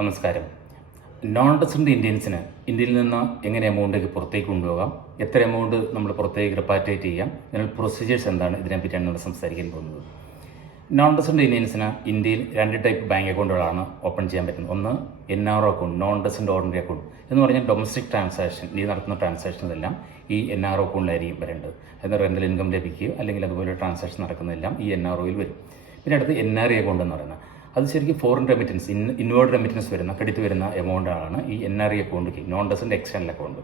നമസ്കാരം. Non resident ഇന്ത്യൻസിന് ഇന്ത്യയിൽ നിന്ന് എങ്ങനെ എമൗണ്ട് പുറത്തേക്ക് കൊണ്ടുപോകാം, എത്ര എമൗണ്ട് നമ്മൾ പുറത്തേക്ക് റിപ്പാട്രിയേറ്റ് ചെയ്യാം, ഇതിനുള്ള പ്രൊസീജിയേഴ്സ് എന്താണ്, ഇതിനെപ്പറ്റിയാണ് നമ്മൾ സംസാരിക്കാൻ പോകുന്നത്. നോൺ റെസിഡൻറ്റ് ഇന്ത്യൻസിന് ഇന്ത്യയിൽ രണ്ട് ടൈപ്പ് ബാങ്ക് അക്കൗണ്ടുകളാണ് ഓപ്പൺ ചെയ്യാൻ പറ്റുന്നത്. ഒന്ന് NRO account, non resident ordinary account എന്ന് പറഞ്ഞാൽ ഡൊമസ്റ്റിക് ട്രാൻസാക്ഷൻ, ഈ നടത്തുന്ന ട്രാൻസാക്ഷൻസ് എല്ലാം ഈ NRO അക്കൗണ്ടിലായിരിക്കും വരേണ്ടത്. അതിന് റെൻ്റൽ ഇൻകം ലഭിക്കുകയോ അല്ലെങ്കിൽ അതുപോലെ ട്രാൻസാക്ഷൻ നടക്കുന്നതെല്ലാം ഈ NROയിൽ വരും. പിന്നെ അടുത്ത് NRE അക്കൗണ്ട് എന്ന് പറയുന്നത്, അത് ശരിക്കും ഫോറിൻ റെമിറ്റൻസ്, ഇൻവേർഡ് റെമിറ്റൻസ് വരുന്ന ക്രെഡിറ്റ് വരുന്ന എമൗണ്ടാണ് ഈ NRE account, non resident external account.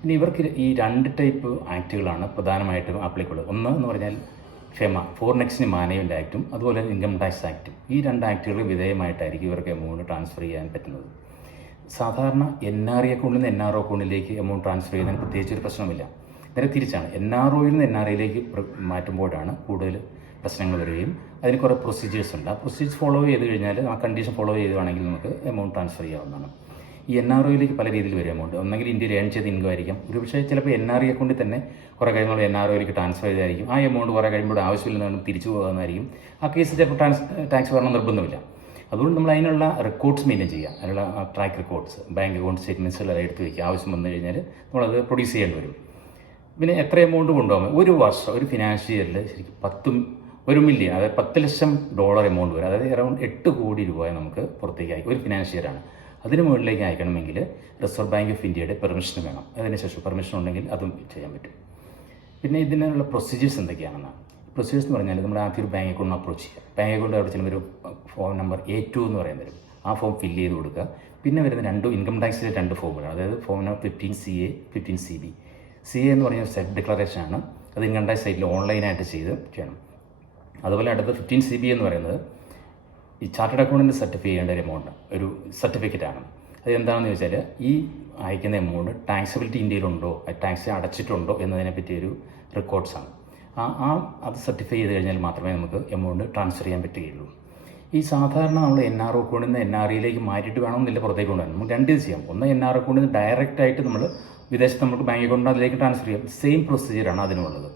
പിന്നെ ഇവർക്ക് ഈ രണ്ട് ടൈപ്പ് ആക്റ്റുകളാണ് പ്രധാനമായിട്ടും ആപ്ലിക്കബിൾ. ഒന്ന് എന്ന് പറഞ്ഞാൽ ഫോറിൻ എക്സ്ചേഞ്ച് മാനേജ്മെൻറ്റ് ആക്റ്റും അതുപോലെ ഇൻകം ടാക്സ് ആക്റ്റും. ഈ രണ്ട് ആക്റ്റുകൾ വിധേയമായിട്ടായിരിക്കും ഇവർക്ക് എമൗണ്ട് ട്രാൻസ്ഫർ ചെയ്യാൻ പറ്റുന്നത്. സാധാരണ NRE അക്കൗണ്ടിൽ നിന്ന് NRO അക്കൗണ്ടിലേക്ക് എമൗണ്ട് ട്രാൻസ്ഫർ ചെയ്യുന്നതിന് പ്രത്യേകിച്ചൊരു പ്രശ്നമില്ല. നേരെ തിരിച്ചാണ്, NROയിൽ നിന്ന് NREയിലേക്ക് മാറ്റുമ്പോഴാണ് കൂടുതൽ പ്രശ്നങ്ങൾ വരികയും അതിന് കുറേ പ്രൊസീജിയേഴ്സ് ഉണ്ട്. ആ പ്രൊസീജിയേഴ്സ് ഫോളോ ചെയ്ത് കഴിഞ്ഞാൽ, ആ കണ്ടീഷൻ ഫോളോ ചെയ്യുകയാണെങ്കിൽ നമുക്ക് എമൗണ്ട് ട്രാൻസ്ഫർ ചെയ്യാവുന്നതാണ്. ഈ NROയിലേക്ക് പല രീതിയിൽ വരും എമൗണ്ട്. ഒന്നെങ്കിൽ ഇന്ത്യയിൽ ഏൺ ചെയ്ത് ഇൻകം ആയിരിക്കും, ഒരു പക്ഷേ ചിലപ്പോൾ NRE അക്കൗണ്ടിൽ തന്നെ കുറേ കഴിയുമ്പോൾ NROയിലേക്ക് ട്രാൻസ്ഫർ ചെയ്തായിരിക്കും. ആ എമൗണ്ട് കുറേ കഴിയുമ്പോൾ ആവശ്യമില്ലെന്ന് തിരിച്ചു പോകുന്നതായിരിക്കും. ആ കേസിൽ ചിലപ്പോൾ ടാക്സ് വരണം നിർബന്ധമില്ല. അതുകൊണ്ട് നമ്മൾ അതിനുള്ള റെക്കോർഡ്സ് മെയിൻറ്റെയിൻ ചെയ്യുക, അതിനുള്ള ട്രാക്ക് റെക്കോർഡ്സ്, ബാങ്ക് അക്കൗണ്ട് സ്റ്റേറ്റ്മെൻറ്റ്സുകളെല്ലാം എടുത്ത് വയ്ക്കുക. ആവശ്യം വന്നു കഴിഞ്ഞാൽ നമ്മളത് പ്രൊഡ്യൂസ് ചെയ്യേണ്ടി വരും. പിന്നെ എത്ര എമൗണ്ട് കൊണ്ടുപോകാം, ഒരു വർഷം ഒരു ഫിനാൻഷ്യൽ ഇയറിൽ ശരിക്കും 1 മില്യൺ, അതായത് $10 ലക്ഷം എമൗണ്ട് വരും. അതായത് അറൗണ്ട് 8 കോടി രൂപ നമുക്ക് പുറത്തേക്ക് അയക്കും. ഒരു ഫിനാൻഷ്യൽ ഇയറാണ്. അതിന് മുകളിലേക്ക് അയക്കണമെങ്കിൽ റിസർവ് ബാങ്ക് ഓഫ് ഇന്ത്യയുടെ പെർമിഷൻ വേണം. അതിനുശേഷം പെർമിഷൻ ഉണ്ടെങ്കിൽ അതും ചെയ്യാൻ പറ്റും. പിന്നെ ഇതിനുള്ള പ്രൊസീജിയേഴ്സ് എന്തൊക്കെയാണെന്നാണ്. പ്രൊസീജിയേഴ്സ് എന്ന് പറഞ്ഞാൽ നമ്മൾ ആദ്യം ഒരു ബാങ്ക് അക്കൗണ്ടിന് അപ്രോച്ച് ചെയ്യുക. ബാങ്ക് അക്കൗണ്ട് അവിടെ ചെല്ലുമ്പോൾ ഒരു ഫോം നമ്പർ A2 എന്ന് പറയുന്ന വരും. ആ ഫോം ഫില്ല് ചെയ്ത് കൊടുക്കുക. പിന്നെ വരുന്ന ഇൻകം ടാക്സിലെ 2 ഫോമുകളാണ്. അതായത് form number 15CA, 15CB. CA എന്ന് പറഞ്ഞാൽ സെൽഫ് ഡിക്ലറേഷനാണ്. അത് ഇൻകം ടാക്സ് സൈറ്റിൽ ഓൺലൈനായിട്ട് ചെയ്യണം. അതുപോലെ അടുത്ത 15CB എന്ന് പറയുന്നത് ഈ ചാർട്ടേഡ് അക്കൗണ്ടിന് സർട്ടിഫൈ ചെയ്യേണ്ട ഒരു എമൗണ്ട്, ഒരു സർട്ടിഫിക്കറ്റാണ്. അത് എന്താണെന്ന് ചോദിച്ചാൽ, ഈ അയക്കുന്ന എമൗണ്ട് ടാക്സബിലിറ്റി ഇന്ത്യയിലുണ്ടോ, ടാക്സ് അടച്ചിട്ടുണ്ടോ എന്നതിനെപ്പറ്റി ഒരു റെക്കോർഡ്സാണ്. അത് സർട്ടിഫൈ ചെയ്ത് കഴിഞ്ഞാൽ മാത്രമേ നമുക്ക് എമൗണ്ട് ട്രാൻസ്ഫർ ചെയ്യാൻ പറ്റുകയുള്ളൂ. ഈ സാധാരണ നമ്മൾ NRO അക്കൗണ്ടിൽ നിന്ന് NREയിലേക്ക് മാറ്റിയിട്ട് വേണമെന്നില്ല പുറത്തേക്ക് കൊണ്ടുവരാൻ. നമുക്ക് രണ്ട് ഇത് ചെയ്യാം. ഒന്ന്, NRO അക്കൗണ്ടിൽ നിന്ന് ഡയറക്റ്റായിട്ട് നമ്മൾ വിദേശത്ത് നമുക്ക് ബാങ്ക് അക്കൗണ്ട് അതിലേക്ക് ട്രാൻസ്ഫർ ചെയ്യാം. സെയിം പ്രൊസീജിയറാണ് അതിനുള്ളത്.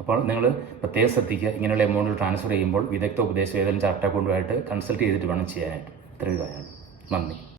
അപ്പോൾ നിങ്ങൾ പ്രത്യേകം ശ്രദ്ധിക്കുക, ഇങ്ങനെയുള്ള എമൗണ്ട് ട്രാൻസ്ഫർ ചെയ്യുമ്പോൾ വിദഗ്ധ ഉപദേശം ഏതെങ്കിലും ചാർട്ടേഡ് അക്കൗണ്ടുമായിട്ട് കൺസൾട്ട് ചെയ്തിട്ട് വേണം ചെയ്യാനായിട്ട്. ഇത്രയും കാര്യമാണ്. നന്ദി.